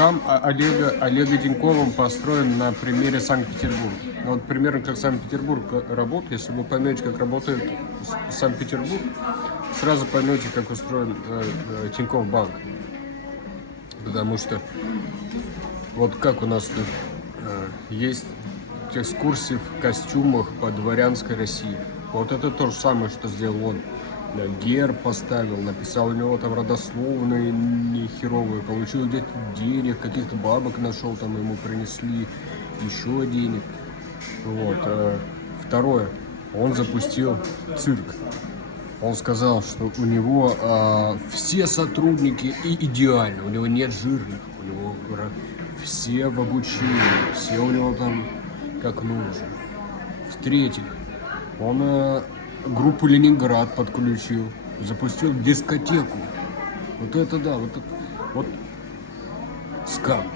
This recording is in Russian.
скам Олега Тинькова построен на примере Санкт-Петербурга. Вот примерно как Санкт-Петербург работает. Если вы поймете, как работает Санкт-Петербург, сразу поймете, как устроен Тинькофф банк. Потому что вот как у нас тут есть экскурсии в костюмах по дворянской России. Вот это то же самое, что сделал он. Герб поставил, написал у него там родословные нехеровые, получил где-то денег, каких-то бабок нашел, там ему принесли еще денег. Вот. Второе, он запустил цирк. Он сказал, что у него все сотрудники идеальны, у него нет жирных, у него все в обучении, все у него там как нужно. В-третьих, он группу Ленинград подключил, запустил дискотеку. Вот это да, вот скам.